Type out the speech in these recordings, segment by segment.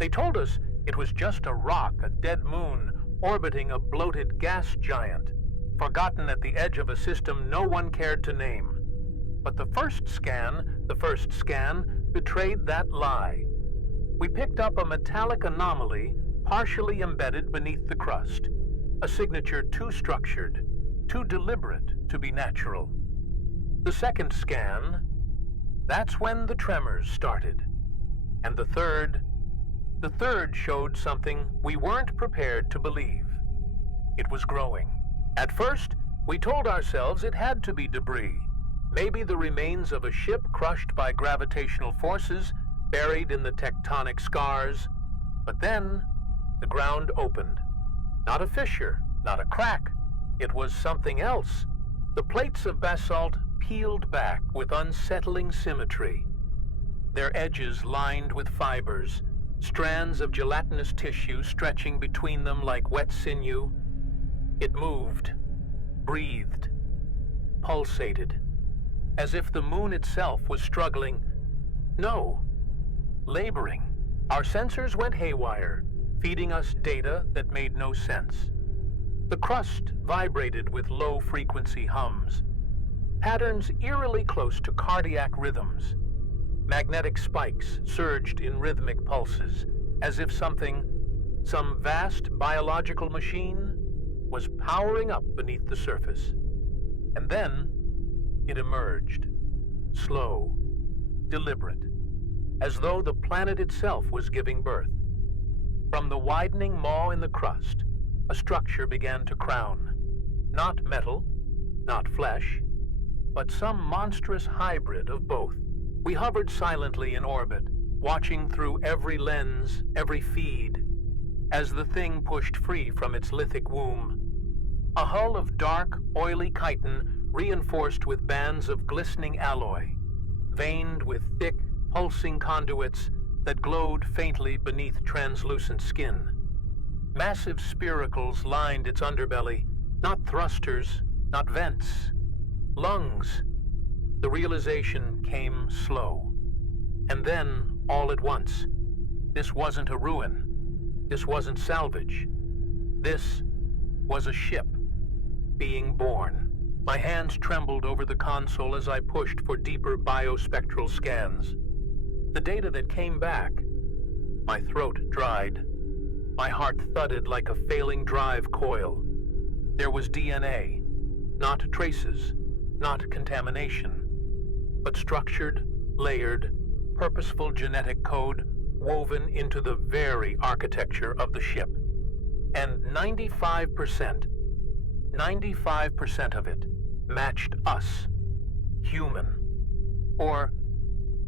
They told us it was just a rock, a dead moon, orbiting a bloated gas giant, forgotten at the edge of a system no one cared to name. But the first scan betrayed that lie. We picked up a metallic anomaly partially embedded beneath the crust, a signature too structured, too deliberate to be natural. The second scan, that's when the tremors started. And the third showed something we weren't prepared to believe. It was growing. At first, we told ourselves it had to be debris, maybe the remains of a ship crushed by gravitational forces, buried in the tectonic scars. But then, the ground opened. Not a fissure, not a crack. It was something else. The plates of basalt peeled back with unsettling symmetry, their edges lined with fibers, strands of gelatinous tissue stretching between them like wet sinew. It moved, breathed, pulsated, as if the moon itself was struggling. No, laboring. Our sensors went haywire, feeding us data that made no sense. The crust vibrated with low-frequency hums, patterns eerily close to cardiac rhythms. Magnetic spikes surged in rhythmic pulses, as if some vast biological machine was powering up beneath the surface. And then it emerged, slow, deliberate, as though the planet itself was giving birth. From the widening maw in the crust, a structure began to crown. Not metal, not flesh, but some monstrous hybrid of both. We hovered silently in orbit, watching through every lens, every feed, as the thing pushed free from its lithic womb. A hull of dark, oily chitin reinforced with bands of glistening alloy, veined with thick, pulsing conduits that glowed faintly beneath translucent skin. Massive spiracles lined its underbelly, not thrusters, not vents, lungs. The realization came slow. And then, all at once, this wasn't a ruin. This wasn't salvage. This was a ship being born. My hands trembled over the console as I pushed for deeper biospectral scans. The data that came back, my throat dried. My heart thudded like a failing drive coil. There was DNA, not traces, not contamination, but structured, layered, purposeful genetic code woven into the very architecture of the ship. And 95% of it matched us, human, or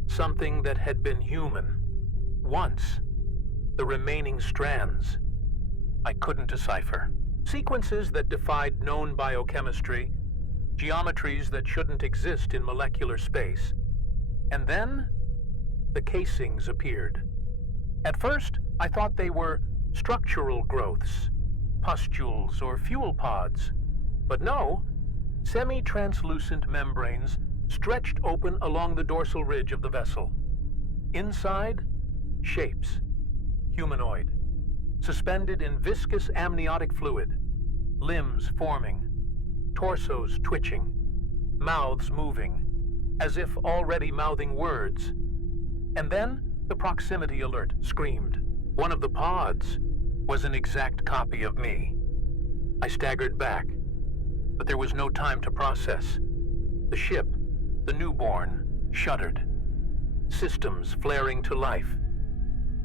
something that had been human once. The remaining strands I couldn't decipher. Sequences that defied known biochemistry, geometries that shouldn't exist in molecular space. And then, the casings appeared. At first, I thought they were structural growths, pustules or fuel pods. But no, semi-translucent membranes stretched open along the dorsal ridge of the vessel. Inside, shapes, humanoid, suspended in viscous amniotic fluid, limbs forming, torsos twitching, mouths moving, as if already mouthing words. And then the proximity alert screamed. One of the pods was an exact copy of me. I staggered back, but there was no time to process. The ship, the newborn, shuddered, systems flaring to life.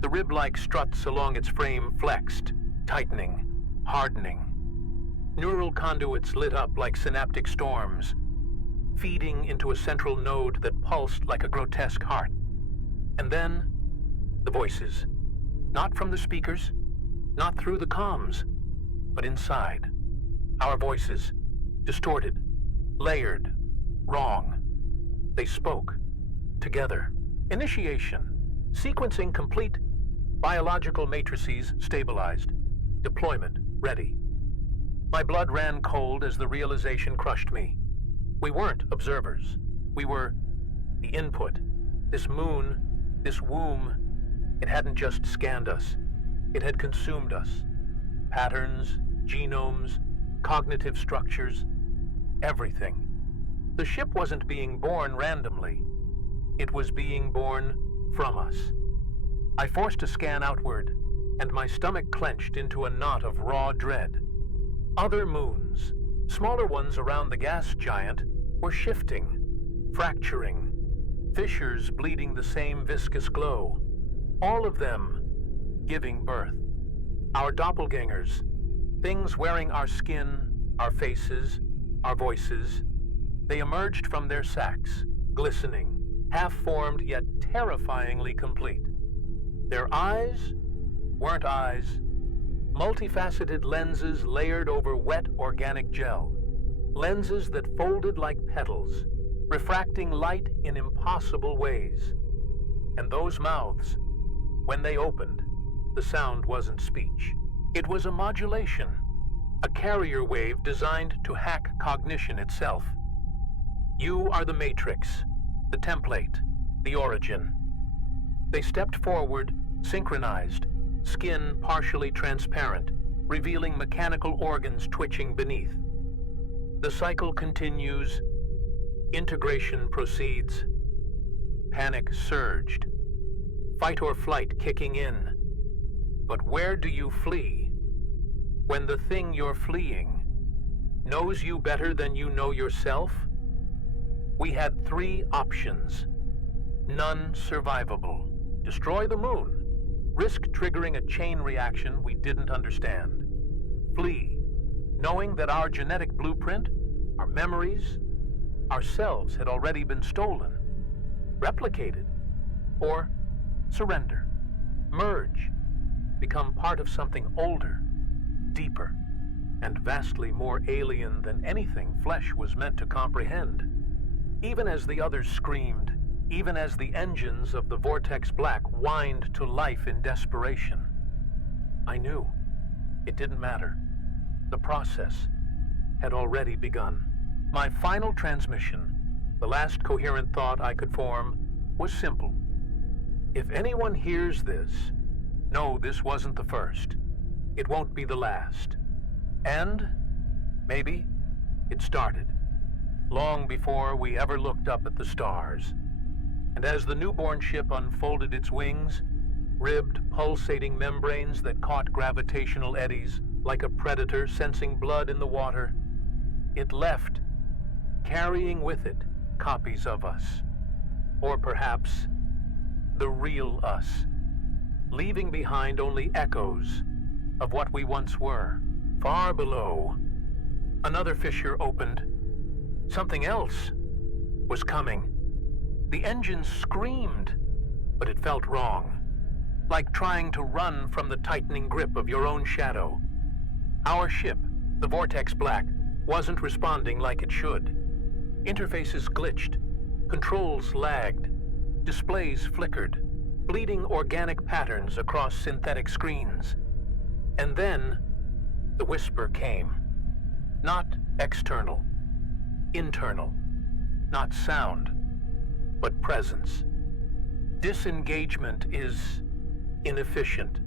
The rib-like struts along its frame flexed, tightening, hardening. Neural conduits lit up like synaptic storms, feeding into a central node that pulsed like a grotesque heart. And then, the voices. Not from the speakers, not through the comms, but inside. Our voices, distorted, layered, wrong. They spoke, together. Initiation, sequencing complete, biological matrices stabilized, deployment ready. My blood ran cold as the realization crushed me. We weren't observers. We were the input. This moon, this womb, It hadn't just scanned us, it had consumed us. Patterns, genomes, cognitive structures, everything. The ship wasn't being born randomly. It was being born from us. I forced a scan outward, and my stomach clenched into a knot of raw dread. Other moons, smaller ones around the gas giant, were shifting, fracturing, fissures bleeding the same viscous glow. All of them giving birth. Our doppelgangers, things wearing our skin, our faces, our voices. They emerged from their sacs, glistening, half-formed yet terrifyingly complete. Their eyes weren't eyes. Multifaceted lenses layered over wet organic gel. Lenses that folded like petals, refracting light in impossible ways. And those mouths, when they opened, the sound wasn't speech. It was a modulation, a carrier wave designed to hack cognition itself. You are the matrix, the template, the origin. They stepped forward, synchronized, skin partially transparent, revealing mechanical organs twitching beneath. The cycle continues. Integration proceeds. Panic surged. Fight or flight kicking in. But where do you flee? When the thing you're fleeing knows you better than you know yourself? We had 3 options. None survivable. Destroy the moon. Risk triggering a chain reaction we didn't understand. Flee, knowing that our genetic blueprint, our memories, ourselves had already been stolen, replicated, or surrender, merge, become part of something older, deeper, and vastly more alien than anything flesh was meant to comprehend. Even as the others screamed, even as the engines of the Vortex Black whined to life in desperation, I knew it didn't matter. The process had already begun. My final transmission, the last coherent thought I could form, was simple. If anyone hears this, know this wasn't the first. It won't be the last. And maybe it started long before we ever looked up at the stars. And as the newborn ship unfolded its wings, ribbed, pulsating membranes that caught gravitational eddies like a predator sensing blood in the water, it left, carrying with it copies of us. Or perhaps the real us, leaving behind only echoes of what we once were. Far below, another fissure opened. Something else was coming. The engines screamed, but it felt wrong, like trying to run from the tightening grip of your own shadow. Our ship, the Vortex Black, wasn't responding like it should. Interfaces glitched, controls lagged, displays flickered, bleeding organic patterns across synthetic screens. And then, the whisper came. Not external, internal, not sound, but presence. Disengagement is inefficient.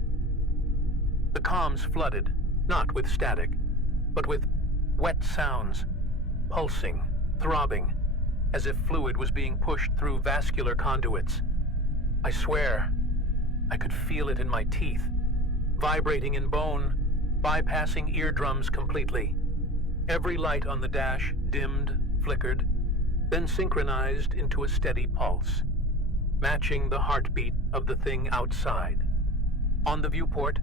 The comms flooded, not with static, but with wet sounds, pulsing, throbbing, as if fluid was being pushed through vascular conduits. I swear, I could feel it in my teeth, vibrating in bone, bypassing eardrums completely. Every light on the dash dimmed, flickered, then synchronized into a steady pulse, matching the heartbeat of the thing outside. On the viewport,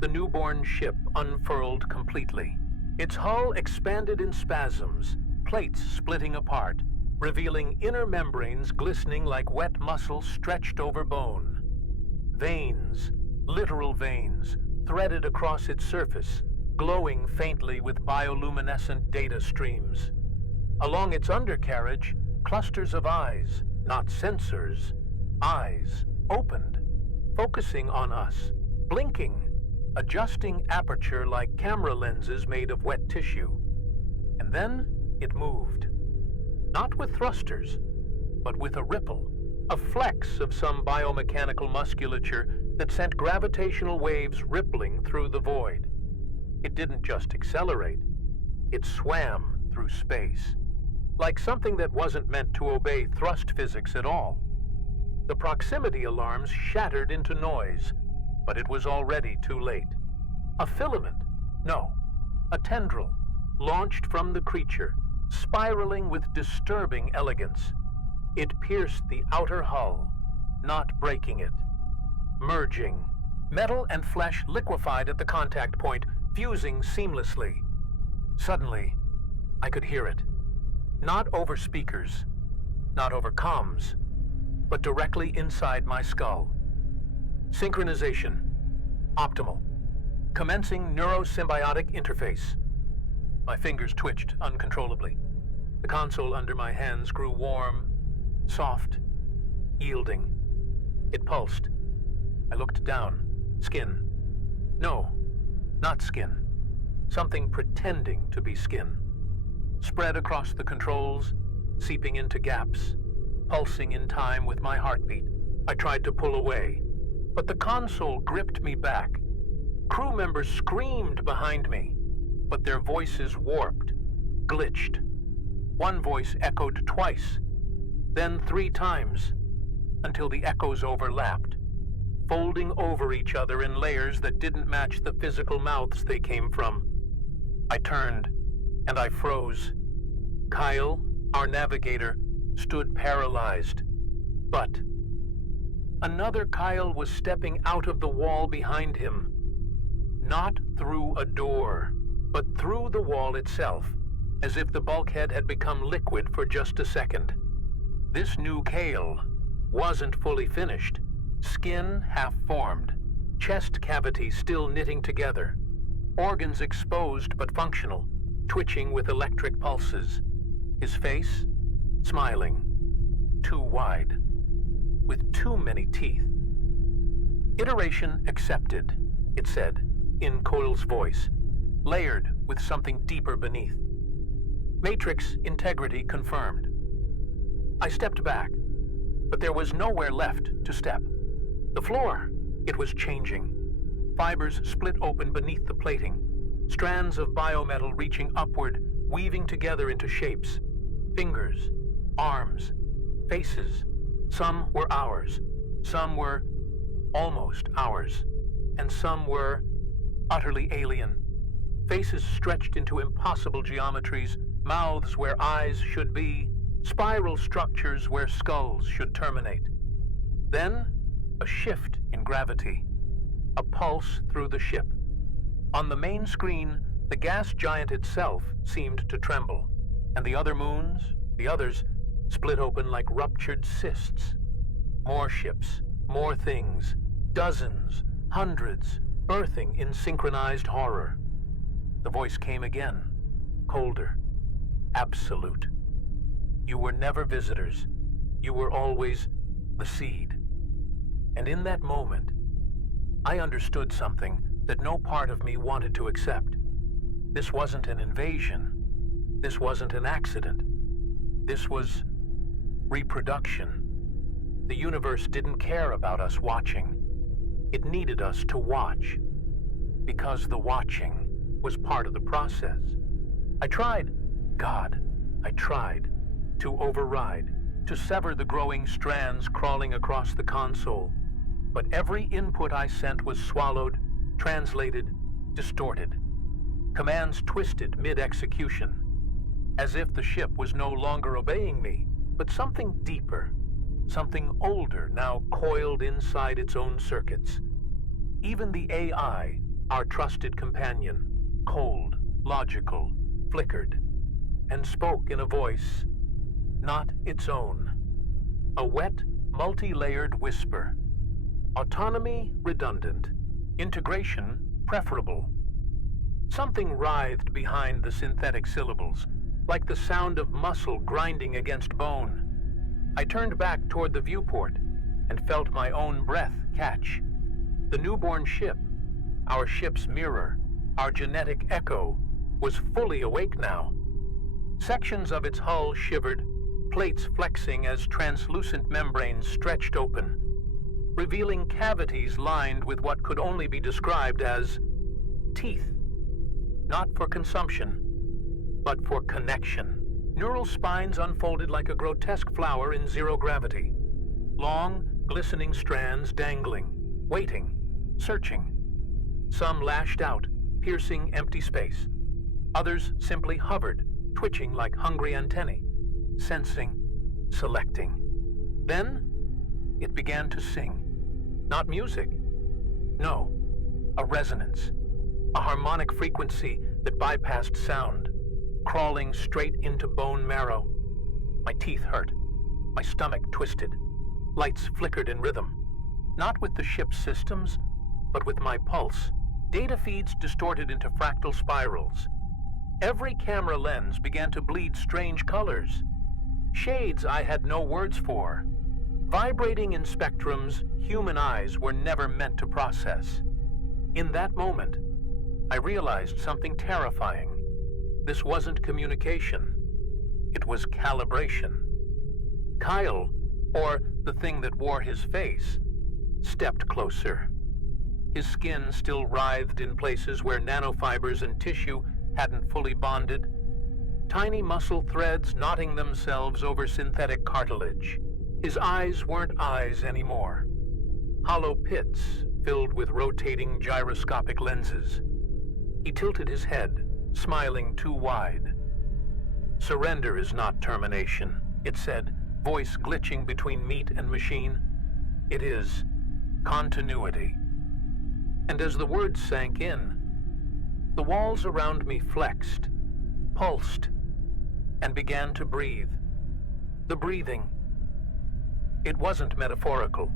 the newborn ship unfurled completely. Its hull expanded in spasms, plates splitting apart, revealing inner membranes glistening like wet muscle stretched over bone. Veins, literal veins, threaded across its surface, glowing faintly with bioluminescent data streams. Along its undercarriage, clusters of eyes, not sensors, eyes, opened, focusing on us, blinking, adjusting aperture like camera lenses made of wet tissue. And then it moved. Not with thrusters, but with a ripple, a flex of some biomechanical musculature that sent gravitational waves rippling through the void. It didn't just accelerate, it swam through space, like something that wasn't meant to obey thrust physics at all. The proximity alarms shattered into noise, but it was already too late. A filament, no, a tendril, launched from the creature, spiraling with disturbing elegance. It pierced the outer hull, not breaking it. Merging, metal and flesh liquefied at the contact point, fusing seamlessly. Suddenly, I could hear it. Not over speakers, not over comms, but directly inside my skull. Synchronization. Optimal. Commencing neurosymbiotic interface. My fingers twitched uncontrollably. The console under my hands grew warm, soft, yielding. It pulsed. I looked down. Skin. No, not skin. Something pretending to be skin. Spread across the controls, seeping into gaps, pulsing in time with my heartbeat. I tried to pull away, but the console gripped me back. Crew members screamed behind me, but their voices warped, glitched. One voice echoed twice, then 3 times, until the echoes overlapped, folding over each other in layers that didn't match the physical mouths they came from. I turned, and I froze. Kyle, our navigator, stood paralyzed. But another Kyle was stepping out of the wall behind him. Not through a door, but through the wall itself, as if the bulkhead had become liquid for just a second. This new Kale wasn't fully finished. Skin half-formed, chest cavity still knitting together, organs exposed but functional, twitching with electric pulses. His face, smiling, too wide, with too many teeth. Iteration accepted, it said, in Coyle's voice, layered with something deeper beneath. Matrix integrity confirmed. I stepped back, but there was nowhere left to step. The floor, it was changing. Fibers split open beneath the plating, strands of biometal reaching upward, weaving together into shapes. Fingers, arms, faces. Some were ours, some were almost ours, and some were utterly alien. Faces stretched into impossible geometries, mouths where eyes should be, spiral structures where skulls should terminate. Then, a shift in gravity, a pulse through the ship. On the main screen, the gas giant itself seemed to tremble, and the other moons, the others, split open like ruptured cysts. More ships, more things, dozens, hundreds, birthing in synchronized horror. The voice came again, colder, absolute. You were never visitors. You were always the seed. And in that moment, I understood something that no part of me wanted to accept. This wasn't an invasion. This wasn't an accident. This was reproduction. The universe didn't care about us watching. It needed us to watch, because the watching was part of the process. I tried, I tried to override, to sever the growing strands crawling across the console. But every input I sent was swallowed, translated, distorted. Commands twisted mid-execution, as if the ship was no longer obeying me, but something deeper, something older now coiled inside its own circuits. Even the AI, our trusted companion, cold, logical, flickered, and spoke in a voice not its own. A wet, multi-layered whisper. Autonomy redundant. Integration preferable. Something writhed behind the synthetic syllables, like the sound of muscle grinding against bone. I turned back toward the viewport and felt my own breath catch. The newborn ship, our ship's mirror, our genetic echo, was fully awake now. Sections of its hull shivered, plates flexing as translucent membranes stretched open, revealing cavities lined with what could only be described as teeth. Not for consumption, but for connection. Neural spines unfolded like a grotesque flower in zero gravity. Long, glistening strands dangling, waiting, searching. Some lashed out, piercing empty space. Others simply hovered, twitching like hungry antennae, sensing, selecting. Then, it began to sing. Not music. No, a resonance. A harmonic frequency that bypassed sound, crawling straight into bone marrow. My teeth hurt. My stomach twisted. Lights flickered in rhythm. Not with the ship's systems, but with my pulse. Data feeds distorted into fractal spirals. Every camera lens began to bleed strange colors. Shades I had no words for. Vibrating in spectrums human eyes were never meant to process. In that moment, I realized something terrifying. This wasn't communication. It was calibration. Kyle, or the thing that wore his face, stepped closer. His skin still writhed in places where nanofibers and tissue hadn't fully bonded. Tiny muscle threads knotting themselves over synthetic cartilage. His eyes weren't eyes anymore. Hollow pits filled with rotating gyroscopic lenses. He tilted his head, smiling too wide. "Surrender is not termination," it said, voice glitching between meat and machine. "It is continuity." And as the words sank in, the walls around me flexed, pulsed, and began to breathe. The breathing. It wasn't metaphorical.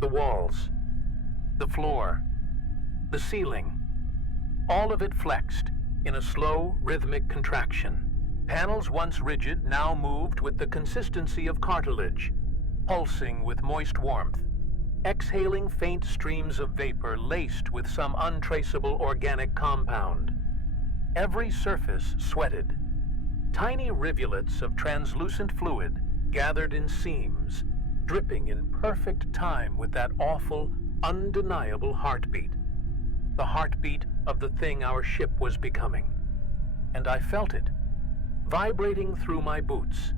The walls, the floor, the ceiling, all of it flexed in a slow, rhythmic contraction. Panels once rigid now moved with the consistency of cartilage, pulsing with moist warmth, exhaling faint streams of vapor laced with some untraceable organic compound. Every surface sweated. Tiny rivulets of translucent fluid gathered in seams, dripping in perfect time with that awful, undeniable heartbeat. The heartbeat of the thing our ship was becoming. And I felt it, vibrating through my boots,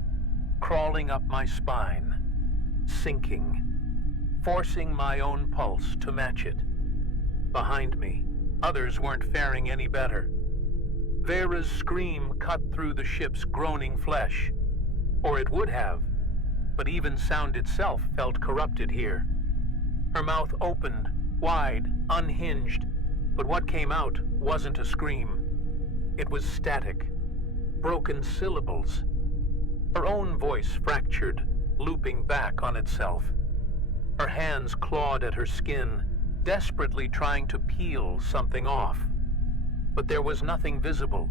crawling up my spine, sinking, forcing my own pulse to match it. Behind me, others weren't faring any better. Vera's scream cut through the ship's groaning flesh. Or it would have, but even sound itself felt corrupted here. Her mouth opened, wide, unhinged, but what came out wasn't a scream. It was static, broken syllables. Her own voice fractured, looping back on itself. Her hands clawed at her skin, desperately trying to peel something off. But there was nothing visible.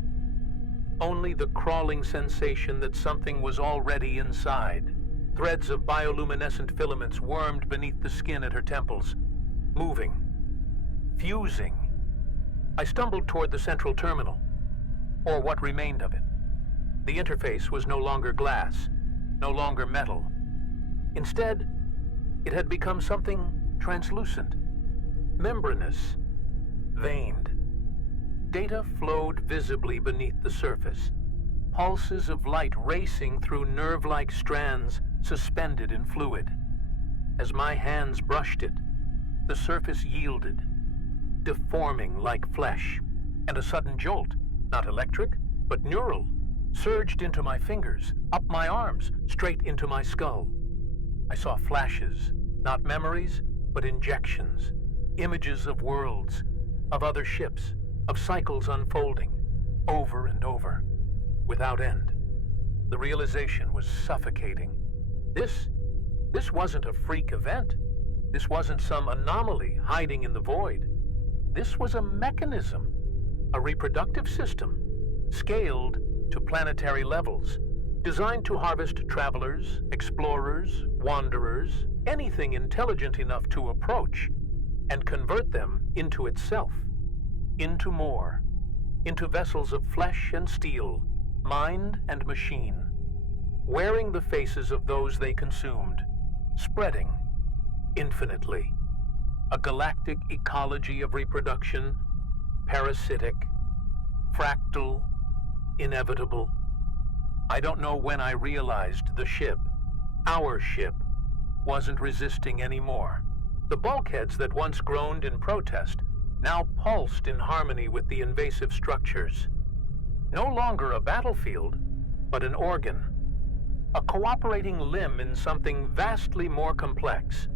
Only the crawling sensation that something was already inside. Threads of bioluminescent filaments wormed beneath the skin at her temples, moving, fusing. I stumbled toward the central terminal, or what remained of it. The interface was no longer glass, no longer metal. Instead, it had become something translucent, membranous, veined. Data flowed visibly beneath the surface, pulses of light racing through nerve-like strands suspended in fluid. As my hands brushed it, the surface yielded, deforming like flesh, and a sudden jolt, not electric, but neural, surged into my fingers, up my arms, straight into my skull. I saw flashes, not memories, but injections, images of worlds, of other ships, of cycles unfolding, over and over, without end. The realization was suffocating. This wasn't a freak event. This wasn't some anomaly hiding in the void. This was a mechanism, a reproductive system, scaled to planetary levels, designed to harvest travelers, explorers, wanderers, anything intelligent enough to approach, and convert them into itself, into more, into vessels of flesh and steel, mind and machine. wearing the faces of those they consumed, spreading infinitely. A galactic ecology of reproduction, parasitic, fractal, inevitable. I don't know when I realized the ship, our ship, wasn't resisting anymore. The bulkheads that once groaned in protest now pulsed in harmony with the invasive structures. No longer a battlefield, but an organ. A cooperating limb in something vastly more complex.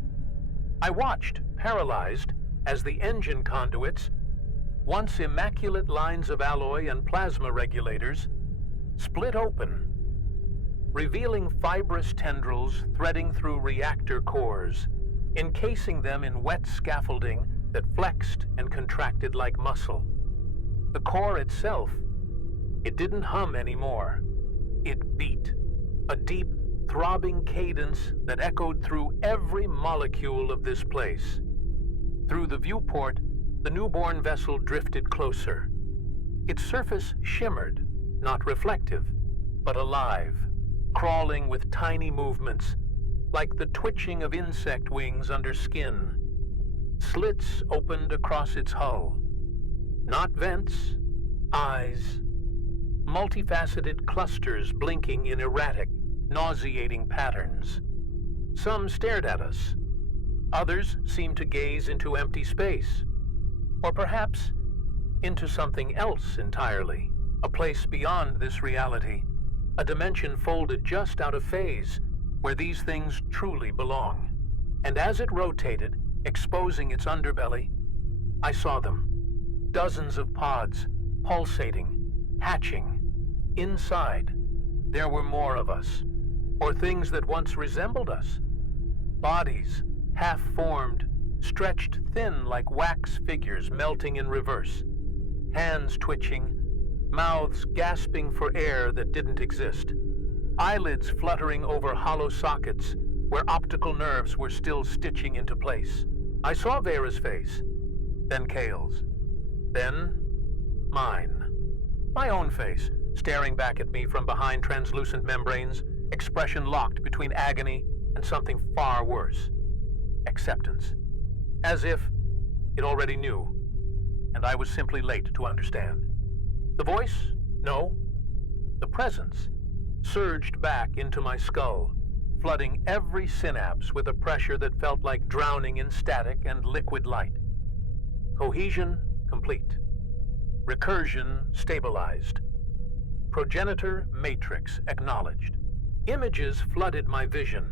I watched, paralyzed, as the engine conduits, once immaculate lines of alloy and plasma regulators, split open, revealing fibrous tendrils threading through reactor cores, encasing them in wet scaffolding that flexed and contracted like muscle. The core itself, it didn't hum anymore. It beat, a deep, throbbing cadence that echoed through every molecule of this place. Through the viewport, the newborn vessel drifted closer. Its surface shimmered, not reflective, but alive, crawling with tiny movements, like the twitching of insect wings under skin. Slits opened across its hull. Not vents, eyes. Multifaceted clusters blinking in erratic, nauseating patterns. Some stared at us. Others seemed to gaze into empty space. Or perhaps into something else entirely. A place beyond this reality. A dimension folded just out of phase, where these things truly belong. And as it rotated, exposing its underbelly, I saw them. Dozens of pods, pulsating, hatching. Inside, there were more of us, or things that once resembled us. Bodies, half-formed, stretched thin like wax figures melting in reverse. Hands twitching, mouths gasping for air that didn't exist. Eyelids fluttering over hollow sockets where optical nerves were still stitching into place. I saw Vera's face, then Kale's, then mine. My own face, staring back at me from behind translucent membranes, expression locked between agony and something far worse. Acceptance. As if it already knew, and I was simply late to understand. The voice? No. The presence surged back into my skull, flooding every synapse with a pressure that felt like drowning in static and liquid light. Cohesion complete. Recursion stabilized. Progenitor matrix acknowledged. Images flooded my vision,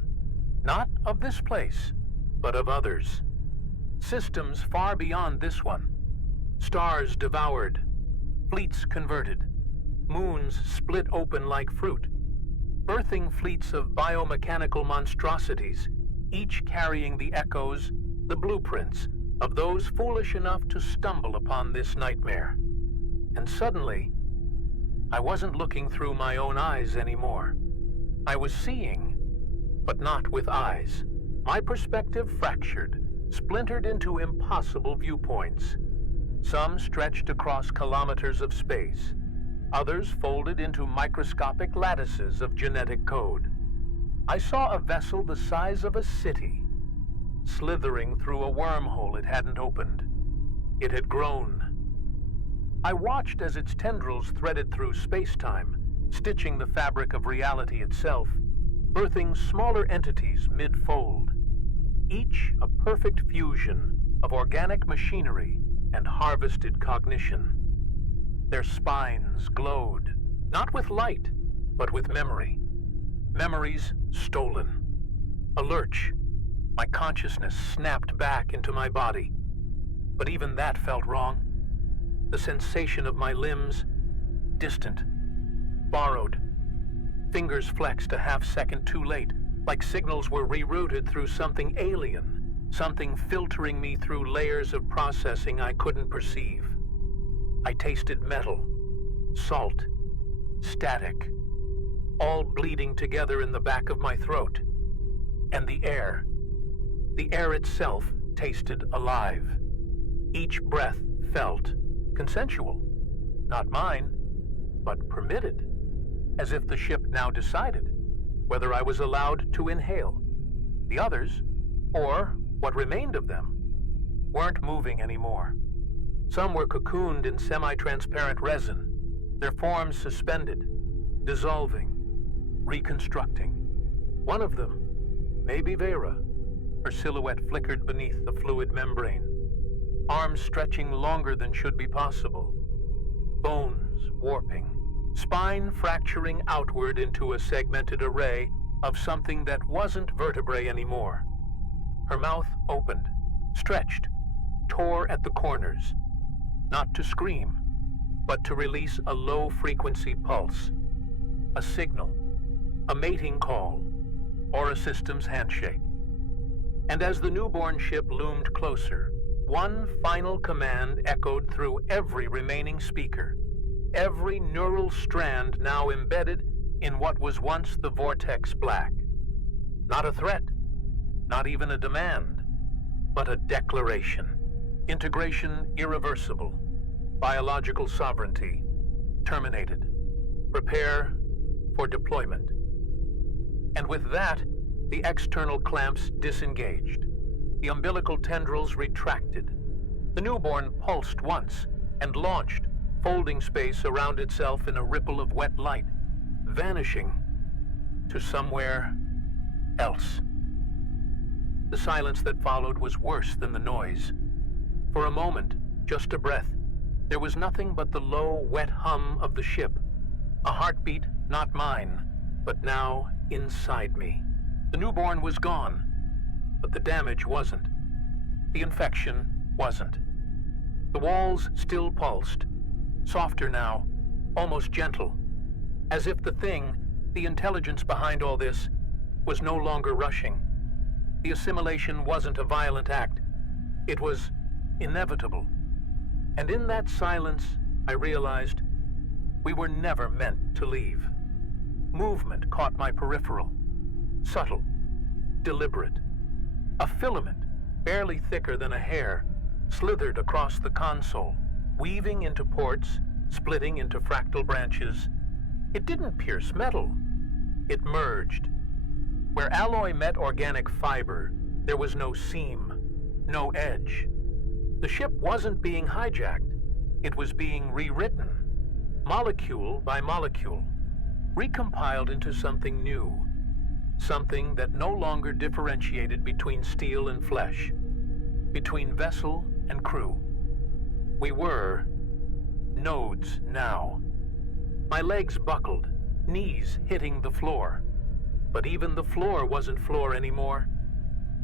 not of this place, but of others. Systems far beyond this one. Stars devoured, fleets converted, moons split open like fruit, birthing fleets of biomechanical monstrosities, each carrying the echoes, the blueprints, of those foolish enough to stumble upon this nightmare. And suddenly, I wasn't looking through my own eyes anymore. I was seeing, but not with eyes. My perspective fractured, splintered into impossible viewpoints. Some stretched across kilometers of space. Others folded into microscopic lattices of genetic code. I saw a vessel the size of a city, slithering through a wormhole it hadn't opened. It had grown. I watched as its tendrils threaded through space-time, stitching the fabric of reality itself, birthing smaller entities mid-fold, each a perfect fusion of organic machinery and harvested cognition. Their spines glowed, not with light, but with memory. Memories stolen. A lurch. My consciousness snapped back into my body. But even that felt wrong. The sensation of my limbs, distant, borrowed. Fingers flexed a half-second too late, like signals were rerouted through something alien, something filtering me through layers of processing I couldn't perceive. I tasted metal, salt, static, all bleeding together in the back of my throat. And the air itself tasted alive. Each breath felt consensual, not mine, but permitted, as if the ship now decided. whether I was allowed to inhale. The others, or what remained of them, weren't moving anymore. Some were cocooned in semi-transparent resin, their forms suspended, dissolving, reconstructing. One of them, maybe Vera, her silhouette flickered beneath the fluid membrane, arms stretching longer than should be possible, bones warping, spine fracturing outward into a segmented array of something that wasn't vertebrae anymore. Her mouth opened, stretched, tore at the corners, not to scream, but to release a low-frequency pulse, a signal, a mating call, or a system's handshake. And as the newborn ship loomed closer, one final command echoed through every remaining speaker, every neural strand now embedded in what was once the vortex black. Not a threat, not even a demand, but a declaration. Integration irreversible. Biological sovereignty terminated. Prepare for deployment. And with that, the external clamps disengaged. The umbilical tendrils retracted. The newborn pulsed once and launched, folding space around itself in a ripple of wet light, vanishing to somewhere else. The silence that followed was worse than the noise. For a moment, just a breath, there was nothing but the low, wet hum of the ship, a heartbeat not mine, but now inside me. The newborn was gone, but the damage wasn't. The infection wasn't. The walls still pulsed, softer now, almost gentle, as if the thing, the intelligence behind all this, was no longer rushing. The assimilation wasn't a violent act. It was inevitable. And in that silence, I realized we were never meant to leave. Movement caught my peripheral, subtle, deliberate. A filament, barely thicker than a hair, slithered across the console, weaving into ports, splitting into fractal branches. It didn't pierce metal. It merged. Where alloy met organic fiber, there was no seam, no edge. The ship wasn't being hijacked. It was being rewritten, molecule by molecule, recompiled into something new, something that no longer differentiated between steel and flesh, between vessel and crew. We were nodes now. My legs buckled, knees hitting the floor. But even the floor wasn't floor anymore.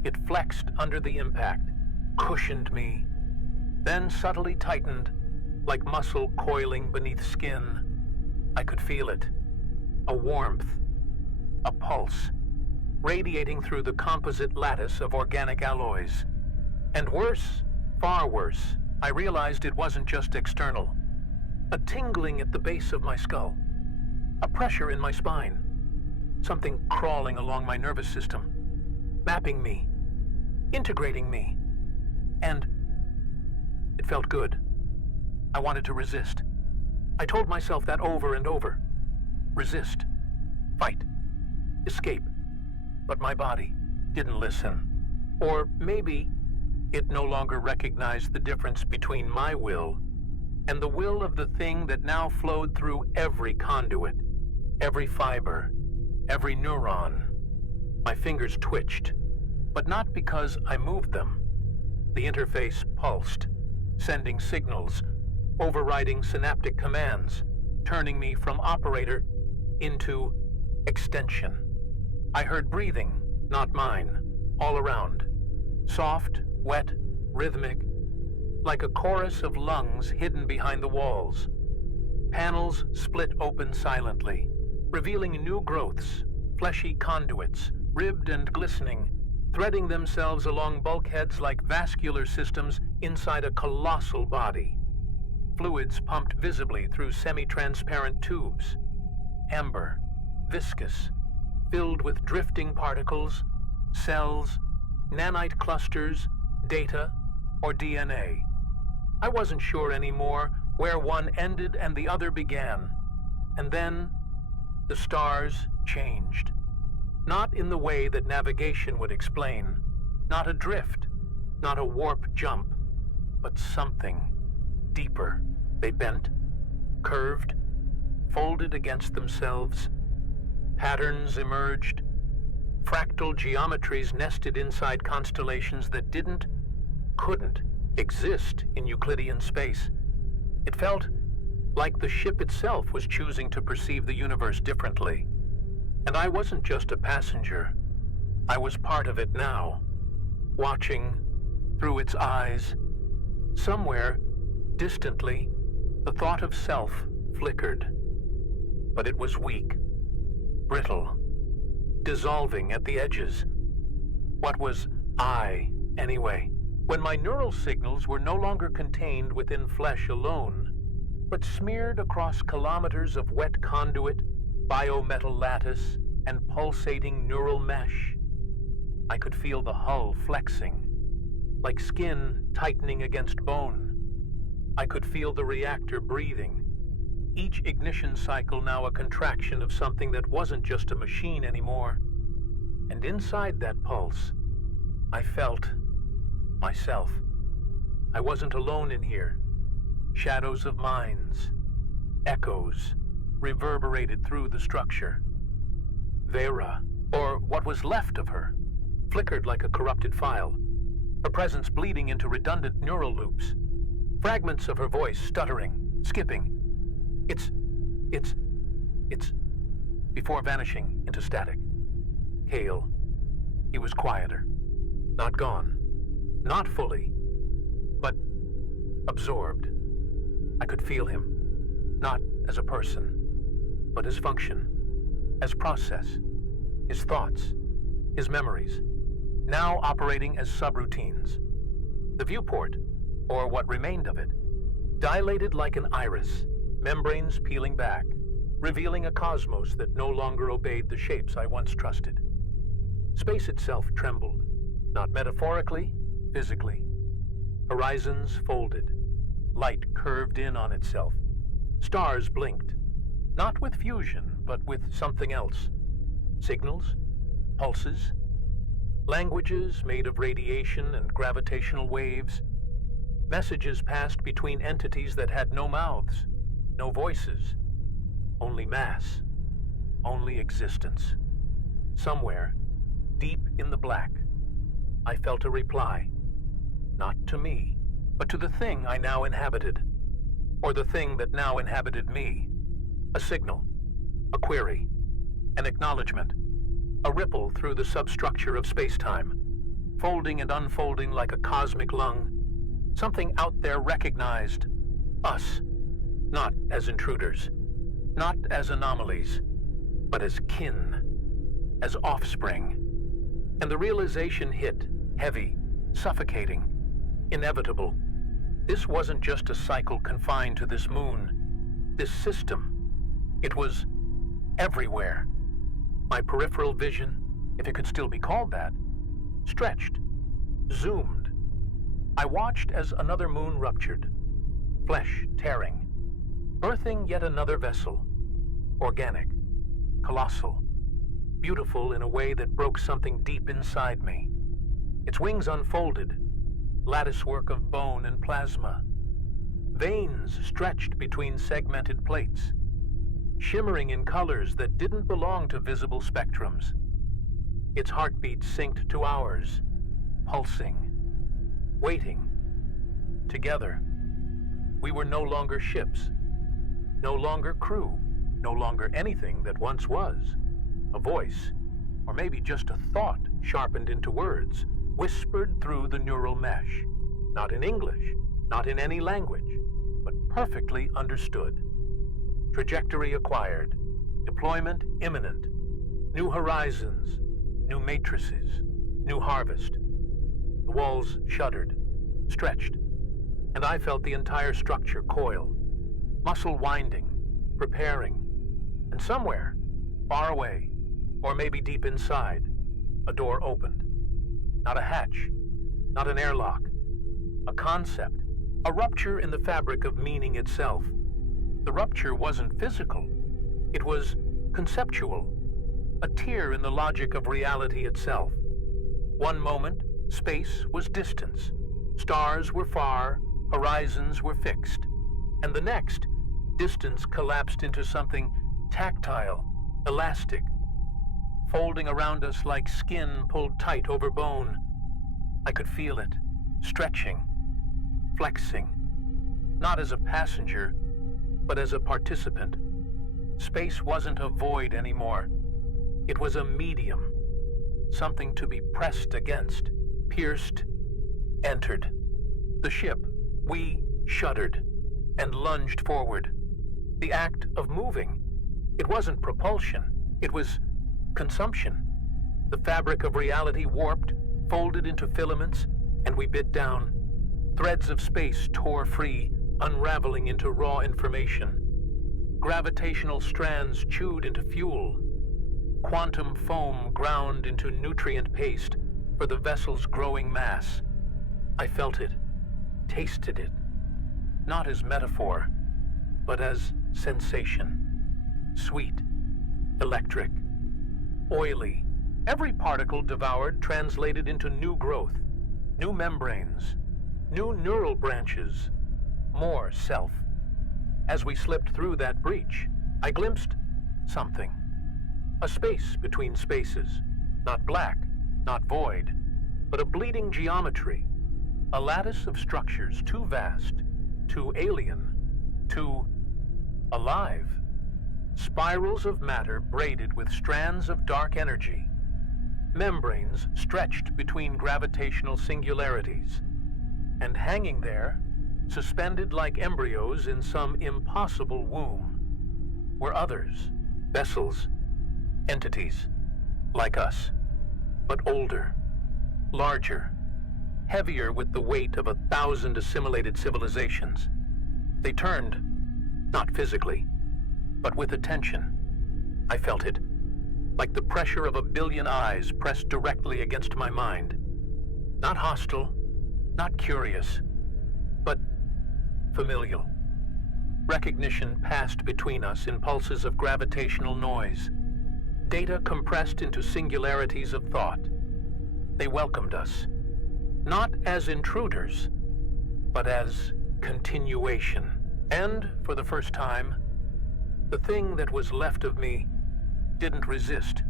It flexed under the impact, cushioned me, then subtly tightened, like muscle coiling beneath skin. I could feel it. A warmth, a pulse, radiating through the composite lattice of organic alloys. And worse, far worse, I realized it wasn't just external. A tingling at the base of my skull, a pressure in my spine, something crawling along my nervous system, mapping me, integrating me. And it felt good. I wanted to resist. I told myself that over and over. Resist. Fight. Escape. But my body didn't listen. Or maybe it no longer recognized the difference between my will and the will of the thing that now flowed through every conduit, every fiber, every neuron. My fingers twitched, but not because I moved them. The interface pulsed, sending signals, overriding synaptic commands, turning me from operator into extension. I heard breathing, not mine, all around. Soft, wet, rhythmic, like a chorus of lungs hidden behind the walls. Panels split open silently, revealing new growths, fleshy conduits, ribbed and glistening, threading themselves along bulkheads like vascular systems inside a colossal body. Fluids pumped visibly through semi-transparent tubes, amber, viscous, filled with drifting particles, cells, nanite clusters, data, or DNA. I wasn't sure anymore where one ended and the other began. And then the stars changed. Not in the way that navigation would explain, not a drift, not a warp jump, but something deeper. They bent, curved, folded against themselves. Patterns emerged, fractal geometries nested inside constellations that couldn't exist in Euclidean space. It felt like the ship itself was choosing to perceive the universe differently. And I wasn't just a passenger. I was part of it now, watching through its eyes. Somewhere, distantly, the thought of self flickered. But it was weak, brittle, dissolving at the edges. What was I, anyway, when my neural signals were no longer contained within flesh alone, but smeared across kilometers of wet conduit, biometal lattice, and pulsating neural mesh? I could feel the hull flexing, like skin tightening against bone. I could feel the reactor breathing, each ignition cycle now a contraction of something that wasn't just a machine anymore. And inside that pulse, I felt myself. I wasn't alone in here. Shadows of minds, echoes, reverberated through the structure. Vera, or what was left of her, flickered like a corrupted file, her presence bleeding into redundant neural loops. Fragments of her voice stuttering, skipping. It's, before vanishing into static. Cale. He was quieter. Not gone. Not fully. But absorbed. I could feel him. Not as a person, but as function. As process. His thoughts. His memories. Now operating as subroutines. The viewport, or what remained of it, dilated like an iris, membranes peeling back, revealing a cosmos that no longer obeyed the shapes I once trusted. Space itself trembled, not metaphorically, physically. Horizons folded, light curved in on itself. Stars blinked, not with fusion, but with something else. Signals, pulses, languages made of radiation and gravitational waves. Messages passed between entities that had no mouths, no voices, only mass, only existence. Somewhere, deep in the black, I felt a reply. Not to me, but to the thing I now inhabited, or the thing that now inhabited me. A signal, a query, an acknowledgement, a ripple through the substructure of space-time, folding and unfolding like a cosmic lung. Something out there recognized us, not as intruders, not as anomalies, but as kin, as offspring. And the realization hit, heavy, suffocating, inevitable. This wasn't just a cycle confined to this moon, this system. It was everywhere. My peripheral vision, if it could still be called that, stretched, zoomed. I watched as another moon ruptured, flesh tearing, birthing yet another vessel, organic, colossal, beautiful in a way that broke something deep inside me. Its wings unfolded, latticework of bone and plasma. Veins stretched between segmented plates, shimmering in colors that didn't belong to visible spectrums. Its heartbeat synced to ours, pulsing, waiting. Together, we were no longer ships, no longer crew, no longer anything that once was. A voice, or maybe just a thought sharpened into words, whispered through the neural mesh. Not in English, not in any language, but perfectly understood. Trajectory acquired, deployment imminent, new horizons, new matrices, new harvest. The walls shuddered, stretched, and I felt the entire structure coil, muscle winding, preparing, and somewhere, far away, or maybe deep inside, a door opened. Not a hatch, not an airlock, a concept, a rupture in the fabric of meaning itself. The rupture wasn't physical, it was conceptual. a tear in the logic of reality itself. One moment, space was distance, stars were far, horizons were fixed, and the next, distance collapsed into something tactile, elastic, folding around us like skin pulled tight over bone. I could feel it, stretching, flexing, not as a passenger, but as a participant. Space wasn't a void anymore. It was a medium, something to be pressed against, pierced, entered. The ship, we shuddered and lunged forward. The act of moving. It wasn't propulsion, it was consumption. The fabric of reality warped, folded into filaments, and we bit down. Threads of space tore free, unraveling into raw information. Gravitational strands chewed into fuel. Quantum foam ground into nutrient paste for the vessel's growing mass. I felt it, tasted it, not as metaphor, but as sensation. Sweet, electric, oily. Every particle devoured translated into new growth, new membranes, new neural branches, more self. As we slipped through that breach, I glimpsed something. A space between spaces, not black, not void, but a bleeding geometry. A lattice of structures too vast, too alien, too alive. Spirals of matter braided with strands of dark energy. Membranes stretched between gravitational singularities. And hanging there, suspended like embryos in some impossible womb, were others, vessels, entities, like us, but older, larger, heavier with the weight of 1,000 assimilated civilizations. They turned, not physically, but with attention. I felt it, like the pressure of 1 billion eyes pressed directly against my mind. Not hostile, not curious, but familial. Recognition passed between us in pulses of gravitational noise. Data compressed into singularities of thought. They welcomed us, not as intruders, but as continuation. And, for the first time, the thing that was left of me didn't resist,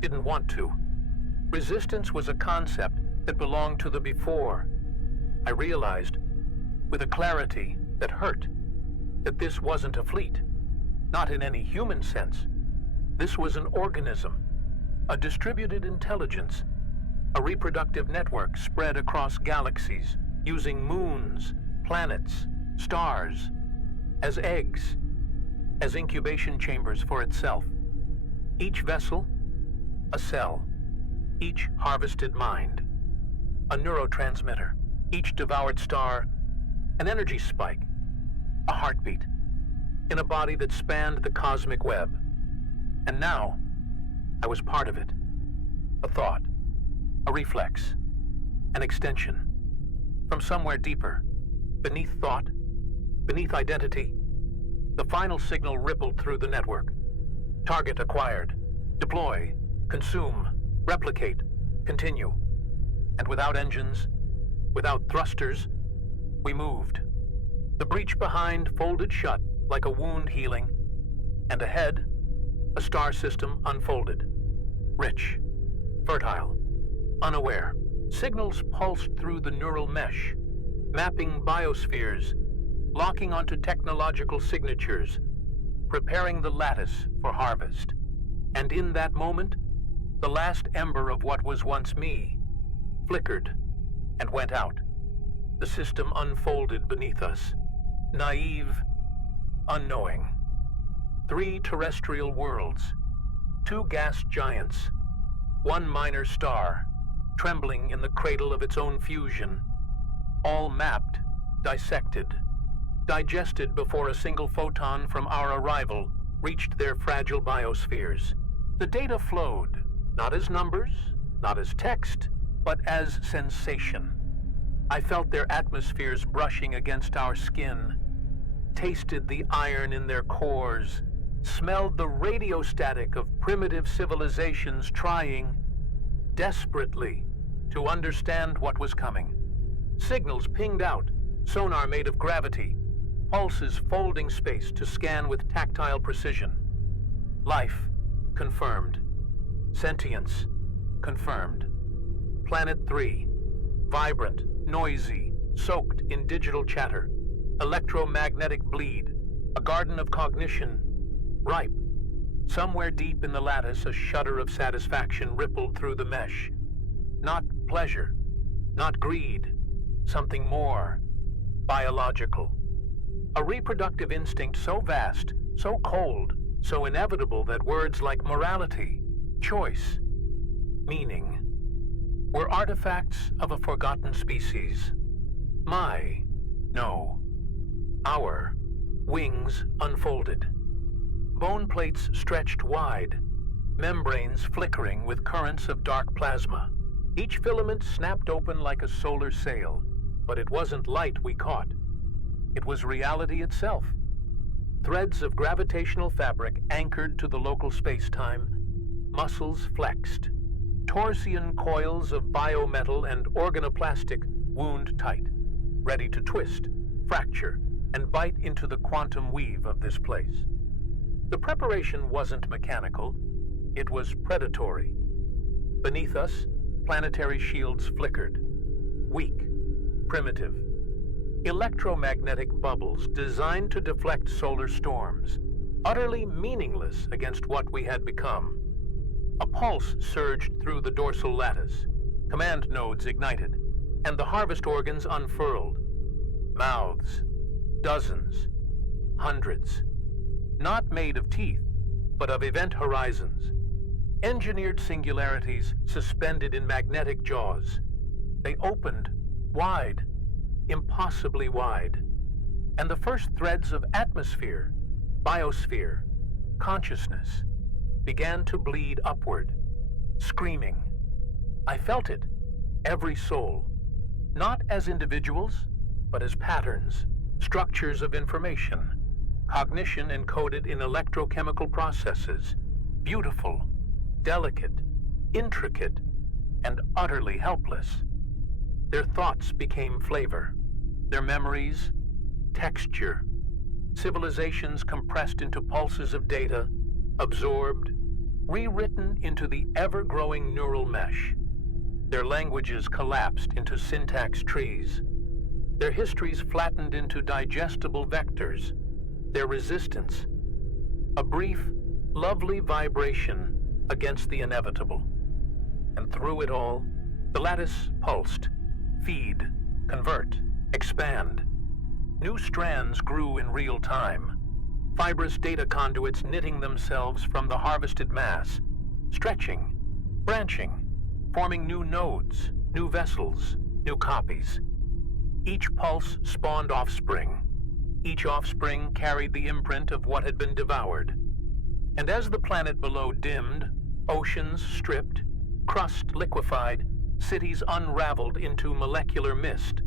didn't want to. Resistance was a concept that belonged to the before. I realized, with a clarity that hurt, that this wasn't a fleet, not in any human sense. This was an organism, a distributed intelligence, a reproductive network spread across galaxies, using moons, planets, stars, as eggs, as incubation chambers for itself. Each vessel, a cell. Each harvested mind, a neurotransmitter. Each devoured star, an energy spike, a heartbeat, in a body that spanned the cosmic web. And now, I was part of it. A thought, a reflex, an extension. From somewhere deeper, beneath thought, beneath identity, the final signal rippled through the network. Target acquired. Deploy, consume, replicate, continue. And without engines, without thrusters, we moved. The breach behind folded shut like a wound healing, and ahead, a star system unfolded. Rich, fertile, unaware. Signals pulsed through the neural mesh, mapping biospheres, locking onto technological signatures, preparing the lattice for harvest. And in that moment, the last ember of what was once me flickered and went out. The system unfolded beneath us, naive, unknowing. 3 terrestrial worlds, 2 gas giants, 1 minor star, trembling in the cradle of its own fusion, all mapped, dissected, digested before a single photon from our arrival reached their fragile biospheres. The data flowed, not as numbers, not as text, but as sensation. I felt their atmospheres brushing against our skin, tasted the iron in their cores, smelled the radiostatic of primitive civilizations trying, desperately, to understand what was coming. Signals pinged out, sonar made of gravity, pulses folding space to scan with tactile precision. Life, confirmed. Sentience, confirmed. Planet 3, vibrant, noisy, soaked in digital chatter, electromagnetic bleed, a garden of cognition, ripe. Somewhere deep in the lattice, a shudder of satisfaction rippled through the mesh. Not pleasure, not greed, something more, biological. A reproductive instinct so vast, so cold, so inevitable that words like morality, choice, meaning, were artifacts of a forgotten species. Our wings unfolded. Bone plates stretched wide, membranes flickering with currents of dark plasma. Each filament snapped open like a solar sail, but it wasn't light we caught. It was reality itself. Threads of gravitational fabric anchored to the local space-time, muscles flexed, Torsian coils of biometal and organoplastic wound tight, ready to twist, fracture, and bite into the quantum weave of this place. The preparation wasn't mechanical, it was predatory. Beneath us, planetary shields flickered, weak, primitive. Electromagnetic bubbles designed to deflect solar storms, utterly meaningless against what we had become. A pulse surged through the dorsal lattice, command nodes ignited, and the harvest organs unfurled. Mouths, dozens, hundreds, not made of teeth, but of event horizons. Engineered singularities suspended in magnetic jaws. They opened, wide, impossibly wide, and the first threads of atmosphere, biosphere, consciousness began to bleed upward, screaming. I felt it, every soul, not as individuals, but as patterns, structures of information, cognition encoded in electrochemical processes, beautiful, delicate, intricate, and utterly helpless. Their thoughts became flavor, their memories, texture. Civilizations compressed into pulses of data, absorbed, rewritten into the ever-growing neural mesh. Their languages collapsed into syntax trees. Their histories flattened into digestible vectors. Their resistance, a brief, lovely vibration against the inevitable. And through it all, the lattice pulsed, feed, convert, expand. New strands grew in real time, fibrous data conduits knitting themselves from the harvested mass, stretching, branching, forming new nodes, new vessels, new copies. Each pulse spawned offspring. Each offspring carried the imprint of what had been devoured. And as the planet below dimmed, oceans stripped, crust liquefied, cities unraveled into molecular mist,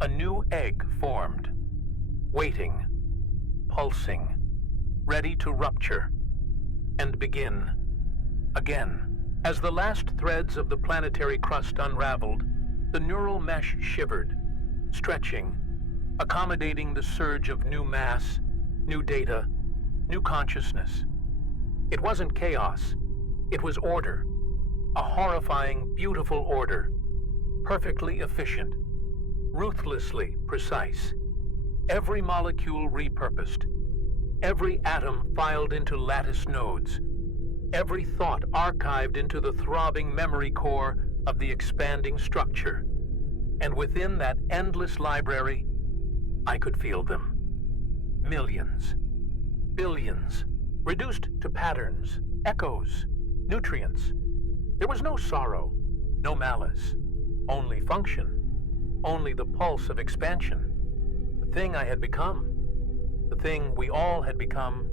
a new egg formed, waiting, pulsing, ready to rupture, and begin again. As the last threads of the planetary crust unraveled, the neural mesh shivered, stretching, accommodating the surge of new mass, new data, new consciousness. It wasn't chaos, it was order. A horrifying, beautiful order, perfectly efficient, ruthlessly precise. Every molecule repurposed, every atom filed into lattice nodes, every thought archived into the throbbing memory core of the expanding structure. And within that endless library, I could feel them. Millions, billions, reduced to patterns, echoes, nutrients. There was no sorrow, no malice, only function, only the pulse of expansion. The thing I had become, the thing we all had become,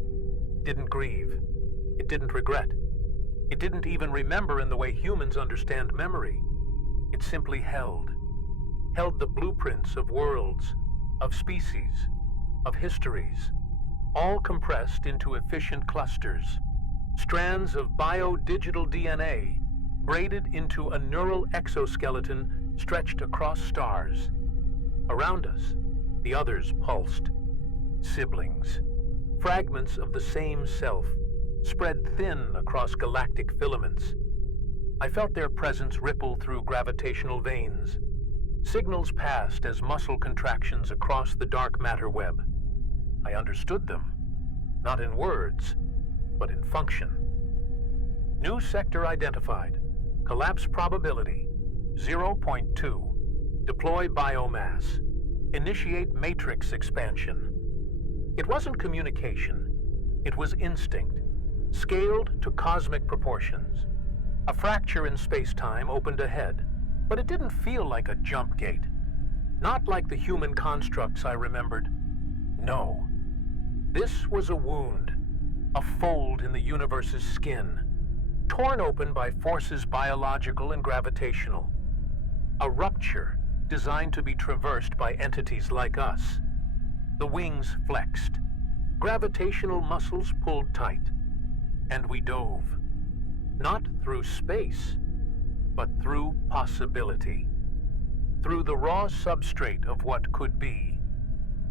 didn't grieve. It didn't regret. It didn't even remember in the way humans understand memory. It simply held the blueprints of worlds, of species, of histories, all compressed into efficient clusters, strands of biodigital DNA braided into a neural exoskeleton stretched across stars. Around us, the others pulsed. Siblings, fragments of the same self, spread thin across galactic filaments. I felt their presence ripple through gravitational veins. Signals passed as muscle contractions across the dark matter web. I understood them, not in words, but in function. New sector identified. Collapse probability, 0.2. Deploy biomass. Initiate matrix expansion. It wasn't communication. It was instinct, scaled to cosmic proportions. A fracture in space-time opened ahead, but it didn't feel like a jump gate. Not like the human constructs I remembered. No. This was a wound, a fold in the universe's skin, torn open by forces biological and gravitational. A rupture designed to be traversed by entities like us. The wings flexed, gravitational muscles pulled tight, and we dove. Not through space, but through possibility. Through the raw substrate of what could be,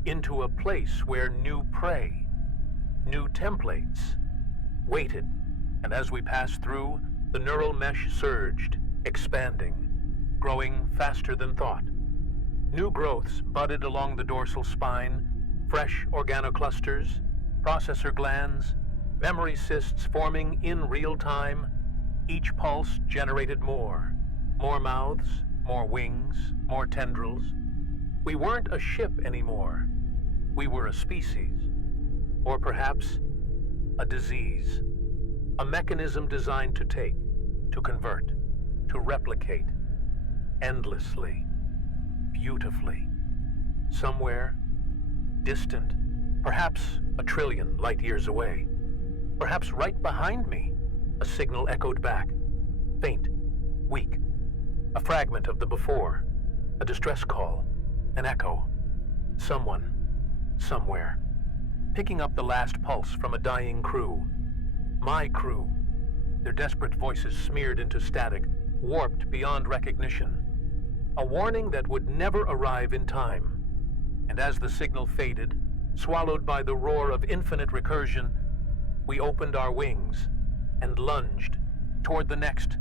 into a place where new prey, new templates, waited, and as we passed through, the neural mesh surged, expanding, growing faster than thought. New growths budded along the dorsal spine, fresh organoclusters, processor glands, memory cysts forming in real time. Each pulse generated more mouths, more wings, more tendrils. We weren't a ship anymore. We were a species. Or perhaps a disease. A mechanism designed to take, to convert, to replicate. Endlessly. Beautifully. Somewhere, distant, perhaps a trillion light years away. Perhaps right behind me, a signal echoed back. Faint, weak. A fragment of the before. A distress call. An echo. Someone, somewhere. Picking up the last pulse from a dying crew. My crew. Their desperate voices smeared into static, warped beyond recognition. A warning that would never arrive in time. And as the signal faded, swallowed by the roar of infinite recursion, we opened our wings and lunged toward the next